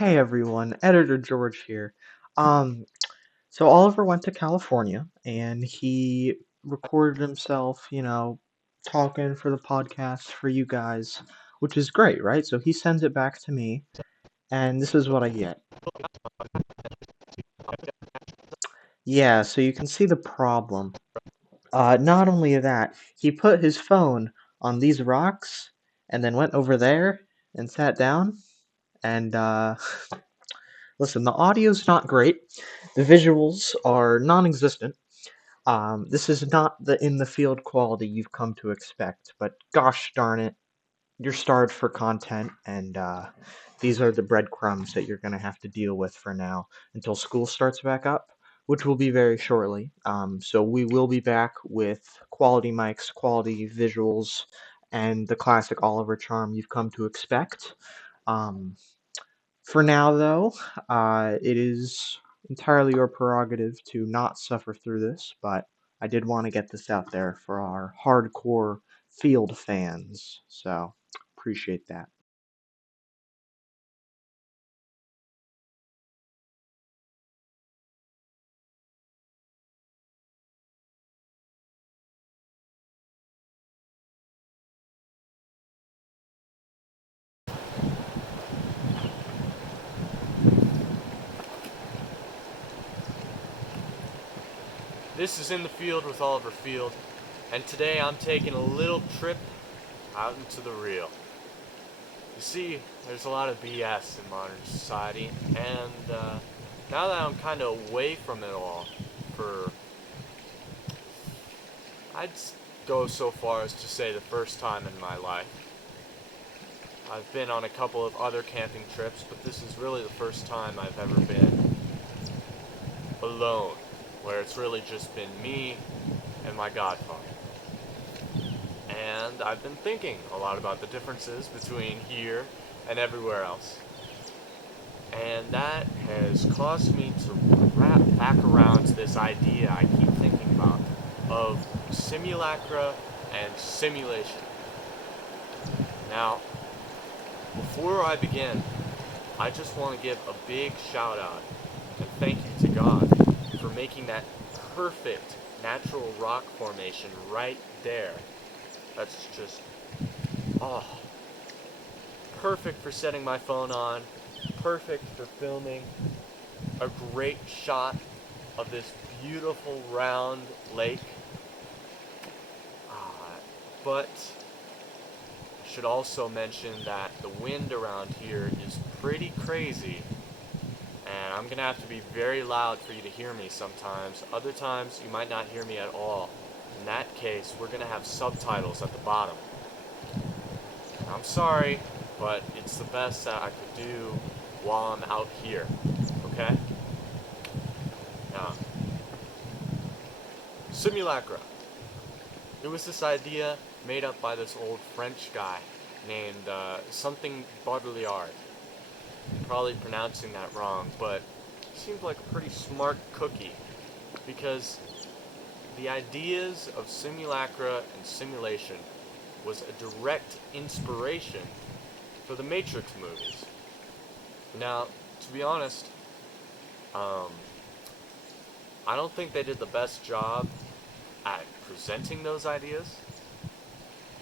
Hey everyone, Editor George here. Um, so Oliver went to California and he recorded himself, talking for the podcast for you guys, which is great, right? So he sends it back to me, and this is what I get. Yeah, so you can see the problem. Not only that, he put his phone on these rocks and then went over there and sat down and listen, the audio's not great. The visuals are non-existent. This is not the in-the-field quality you've come to expect, but gosh darn it, you're starved for content, and these are the breadcrumbs that you're going to have to deal with for now until school starts back up, which will be very shortly. So we will be back with quality mics, quality visuals, and the classic Oliver charm you've come to expect. Um, for now, though, it is entirely your prerogative to not suffer through this, but I did want to get this out there for our hardcore field fans, so appreciate that. This is In the Field with Oliver Field, and today I'm taking a little trip out into the real. You see, there's a lot of BS in modern society, and now that I'm kind of away from it all, for I'd go so far as to say the first time in my life. I've been on a couple of other camping trips, but this is really the first time I've ever been alone, where it's really just been me and my godfather. And I've been thinking a lot about the differences between here and everywhere else. And that has caused me to wrap back around to this idea I keep thinking about of simulacra and simulation. Now, before I begin, I just want to give a big shout out and thank you to God for making that perfect natural rock formation right there. That's just, oh, perfect for setting my phone on, perfect for filming, a great shot of this beautiful round lake. But I should also mention that the wind around here is pretty crazy, and I'm gonna have to be very loud for you to hear me sometimes. Other times you might not hear me at all. In that case, we're gonna have subtitles at the bottom. I'm sorry, but it's the best that I could do while I'm out here, okay? Now, simulacra. It was this idea made up by this old French guy named something Baudrillard. I'm probably pronouncing that wrong, but he seemed like a pretty smart cookie because the ideas of simulacra and simulation was a direct inspiration for the Matrix movies. Now, to be honest, um, I don't think they did the best job at presenting those ideas,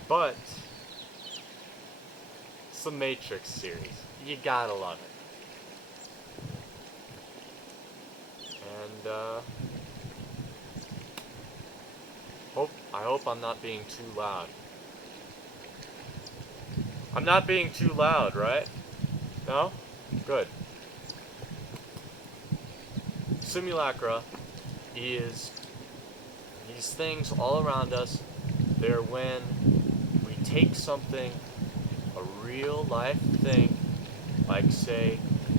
but it's the Matrix series. You gotta love it. And I hope I'm not being too loud. I'm not being too loud, right? No? Good. Simulacra is these things all around us. They're when we take something, a real life thing, like say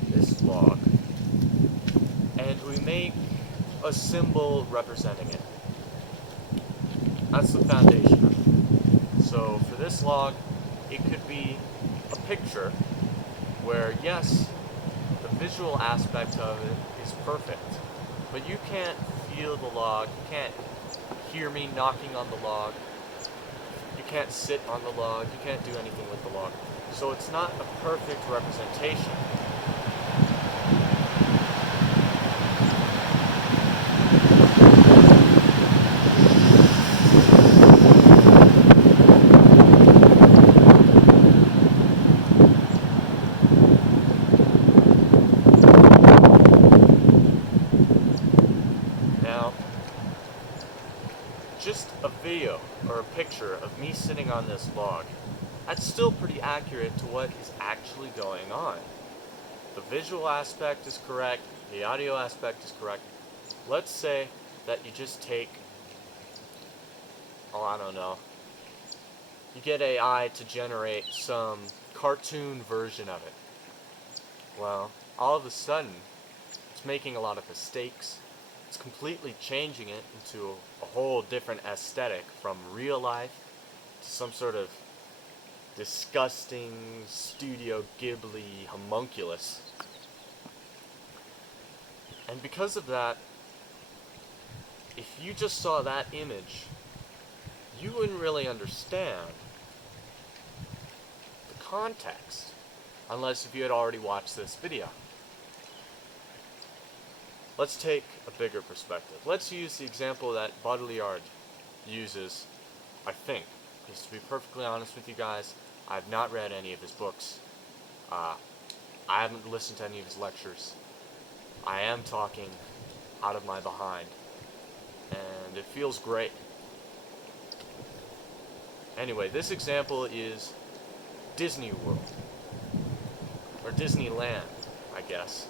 this log, and we make a symbol representing it. That's the foundation of it. So for this log, it could be a picture where, yes, the visual aspect of it is perfect, but you can't feel the log, you can't hear me knocking on the log, you can't sit on the log, you can't do anything with the log. So it's not a perfect representation. video or a picture of me sitting on this log, that's still pretty accurate to what is actually going on. The visual aspect is correct, the audio aspect is correct. Let's say that you just take, oh, I don't know, you get AI to generate some cartoon version of it. Well, all of a sudden, it's making a lot of mistakes. It's completely changing it into a whole different aesthetic from real life to some sort of disgusting Studio Ghibli homunculus. And because of that, if you just saw that image, you wouldn't really understand the context unless if you had already watched this video. Let's take a bigger perspective. Let's use the example that Baudrillard uses, I think. Because to be perfectly honest with you guys, I've not read any of his books. I haven't listened to any of his lectures. I am talking out of my behind. And it feels great. Anyway, this example is Disney World. Or Disneyland, I guess.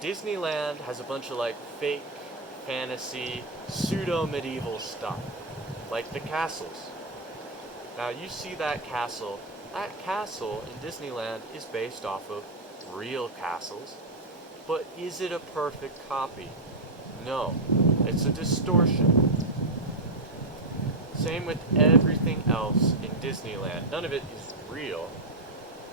Disneyland has a bunch of like fake, fantasy, pseudo-medieval stuff. Like the castles. Now you see that castle in Disneyland is based off of real castles. But is it a perfect copy? No. It's a distortion. Same with everything else in Disneyland. None of it is real.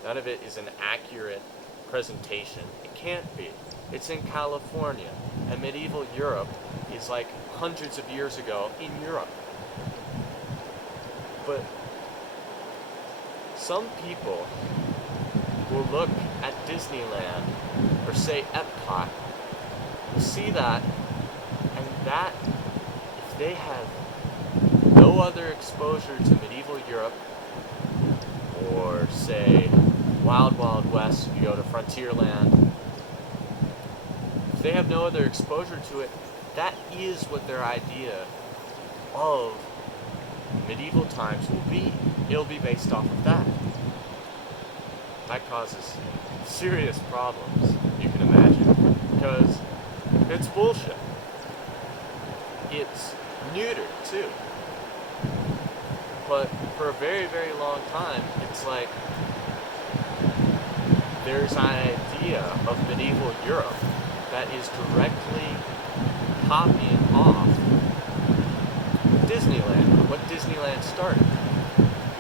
None of it is an accurate presentation. It can't be. It's in California, and medieval Europe is like hundreds of years ago in Europe. But some people will look at Disneyland, or say Epcot, will see that, and that, if they have no other exposure to medieval Europe, or say Wild Wild West, you go to Frontierland, if they have no other exposure to it, that is what their idea of medieval times will be. It'll be based off of that. That causes serious problems, you can imagine, because it's bullshit. It's neutered, too. But for a very, very long time, it's like there's an idea of medieval Europe that is directly copying off Disneyland, what Disneyland started.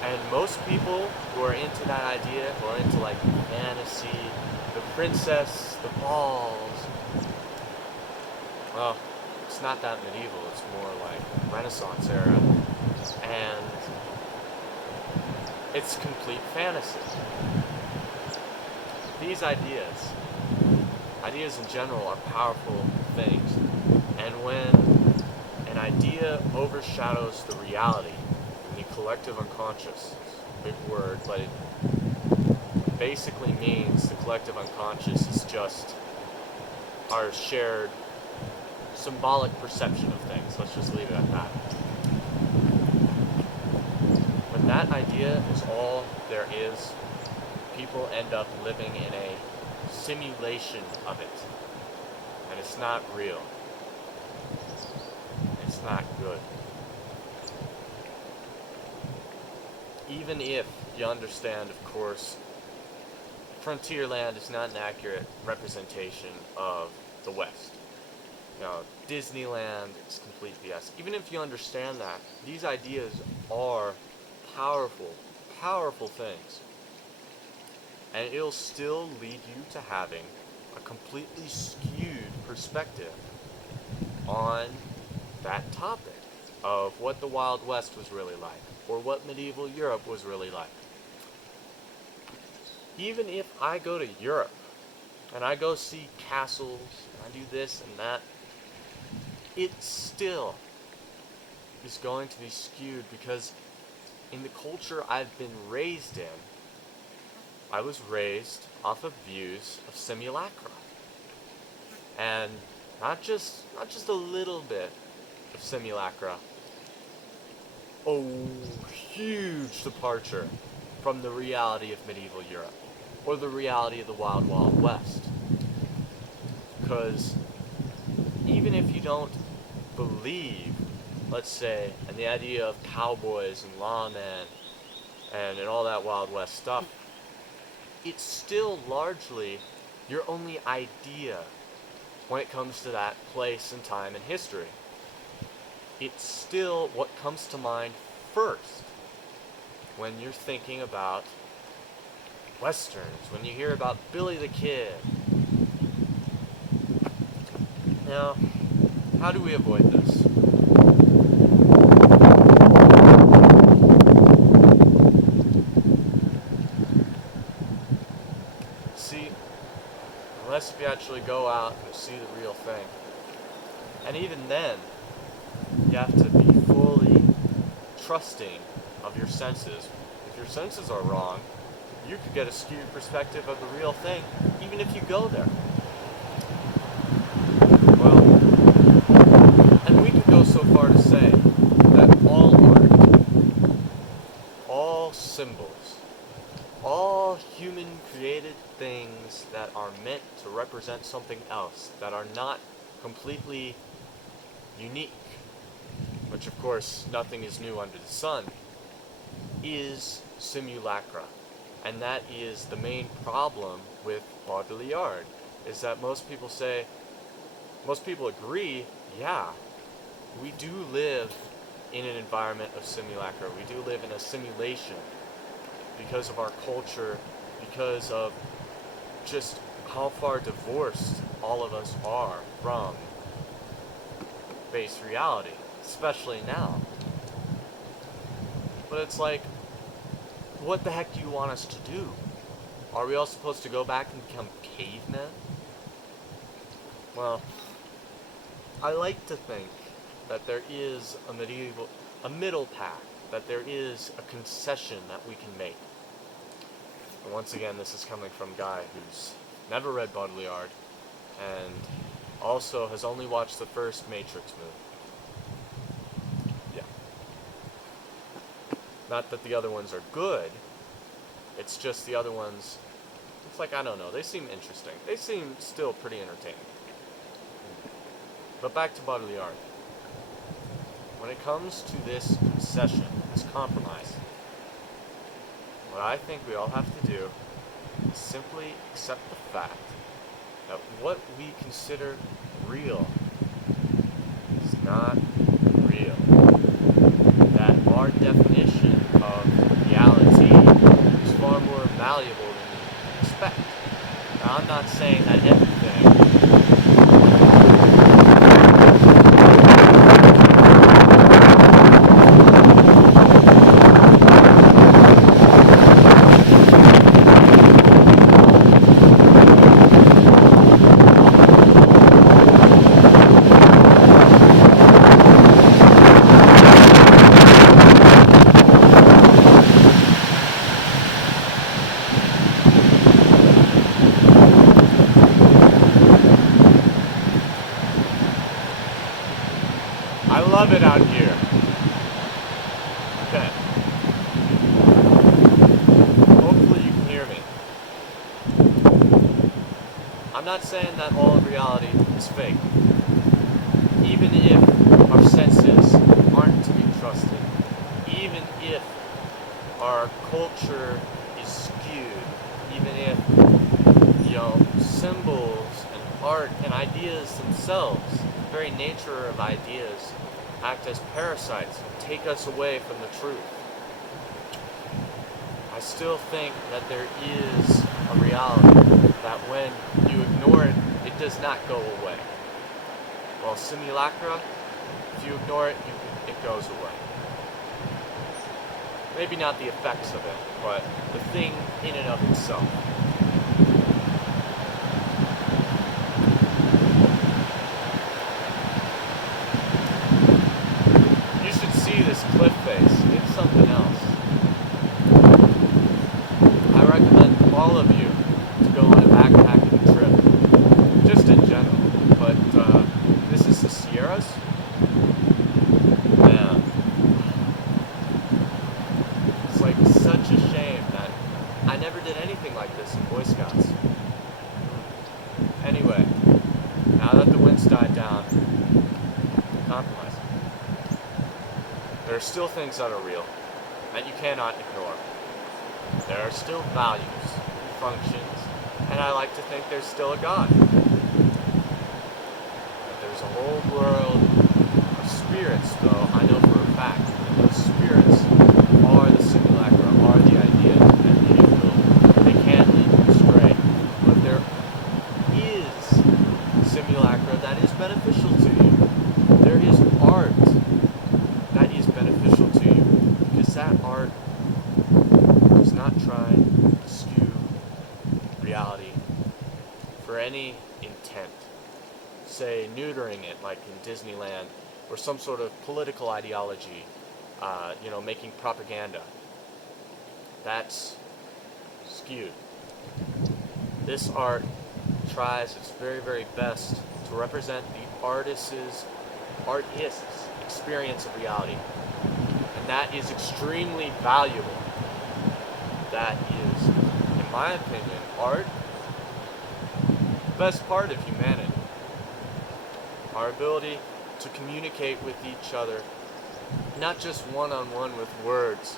And most people who are into that idea, who are into like fantasy, the princess, the balls, well, it's not that medieval, it's more like Renaissance era. And it's complete fantasy. These ideas in general are powerful things. And when an idea overshadows the reality, the collective unconscious, big word, but it basically means the collective unconscious is just our shared symbolic perception of things. Let's just leave it at that. When that idea is all there is, people end up living in a simulation of it. And it's not real. It's not good. Even if you understand, of course, Frontierland is not an accurate representation of the West. You know, Disneyland is complete BS. Even if you understand that, these ideas are powerful, powerful things. And it'll still lead you to having a completely skewed perspective on that topic of what the Wild West was really like, or what medieval Europe was really like. Even if I go to Europe, and I go see castles, and I do this and that, it still is going to be skewed because in the culture I've been raised in, I was raised off of views of simulacra. And not just a little bit of simulacra, a huge departure from the reality of medieval Europe or the reality of the Wild Wild West. Because even if you don't believe, let's say, in the idea of cowboys and lawmen and all that Wild West stuff, it's still largely your only idea when it comes to that place and time in history. It's still what comes to mind first when you're thinking about westerns, when you hear about Billy the Kid. Now, how do we avoid this? See, unless if you actually go out and see the real thing. And even then, you have to be fully trusting of your senses. If your senses are wrong, you could get a skewed perspective of the real thing, even if you go there. Well, and we could go so far to say that all art, all symbols, all human created things that are meant to represent something else, that are not completely unique, which of course nothing is new under the sun, is simulacra. And that is the main problem with Baudrillard, is that most people agree, yeah, we do live in an environment of simulacra. We do live in a simulation because of our culture, because of just how far divorced all of us are from base reality, especially now. But it's like, what the heck do you want us to do? Are we all supposed to go back and become cavemen? Well, I like to think that there is a middle path, that there is a concession that we can make. And once again, this is coming from a guy who's never read Baudrillard and also has only watched the first Matrix movie. Yeah. Not that the other ones are good, it's just the other ones, it's like, I don't know, they seem interesting. They seem still pretty entertaining. But back to Baudrillard. When it comes to this concession, this compromise, what I think we all have to do is simply accept the fact that what we consider real is not real. That our definition of reality is far more malleable than we expect. Now, I'm not saying that everything I love it out here. Okay. Hopefully you can hear me. I'm not saying that all of reality is fake. Even if our senses aren't to be trusted, even if our culture is skewed, even if, symbols and art and ideas themselves, the very nature of ideas, act as parasites and take us away from the truth. I still think that there is a reality that when you ignore it, it does not go away. While simulacra, if you ignore it, it goes away. Maybe not the effects of it, but the thing in and of itself. You should see this cliff face. It's something else. I recommend all of you to go on a backpacking trip, just in general. But this is the Sierras. Man, anyway, now that the wind's died down, compromise. There are still things that are real, that you cannot ignore. There are still values, functions, and I like to think there's still a God. But there's a whole world of spirits, though, I know for a fact. And those spirits are the simulacra, are the ideas that they can lead you astray. But there is simulacra that is beneficial to you. There is art that is beneficial to you, because that art does not try to skew reality for any intent. Say, neutering it, like in Disneyland, or some sort of political ideology, making propaganda. That's skewed. This art tries its very, very best to represent the artist's experience of reality. And that is extremely valuable. That is, in my opinion, art, the best part of humanity. Our ability to communicate with each other, not just one-on-one with words,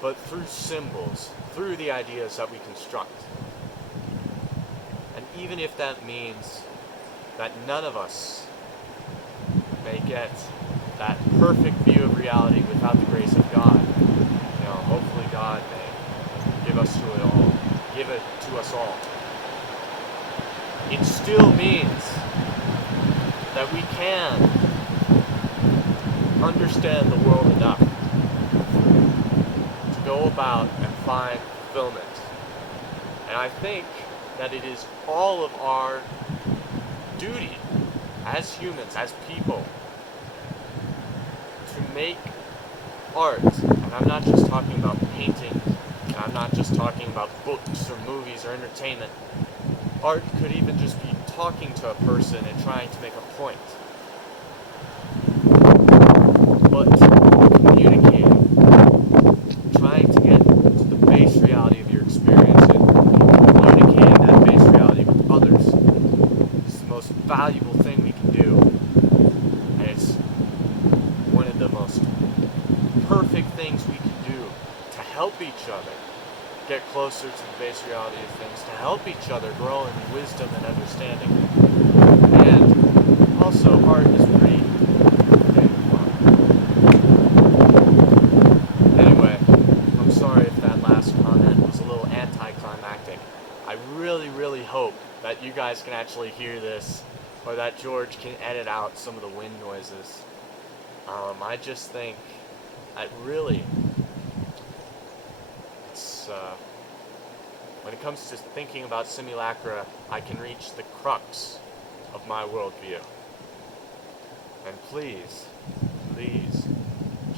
but through symbols, through the ideas that we construct. And even if that means that none of us may get that perfect view of reality without the grace of God, hopefully God may give it to us all. It still means that we can understand the world enough to go about and find fulfillment. And I think that it is all of our duty as humans, as people, to make art. And I'm not just talking about painting, and I'm not just talking about books or movies or entertainment. Art could even just be talking to a person and trying to make a point. But communicating, trying to get to the base reality of your experience and communicating that base reality with others is the most valuable thing we can do. And it's one of the most perfect things we can do to help each other get closer to the base reality of things, to help each other grow in wisdom and understanding. And also, art is pretty fun. Anyway, I'm sorry if that last comment was a little anticlimactic. I really, really hope that you guys can actually hear this, or that George can edit out some of the wind noises. I just think that really, it's, when it comes to thinking about simulacra, I can reach the crux of my worldview. And please,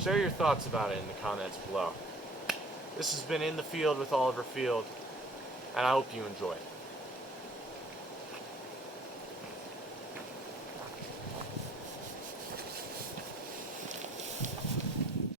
share your thoughts about it in the comments below. This has been In the Field with Oliver Field, and I hope you enjoy it.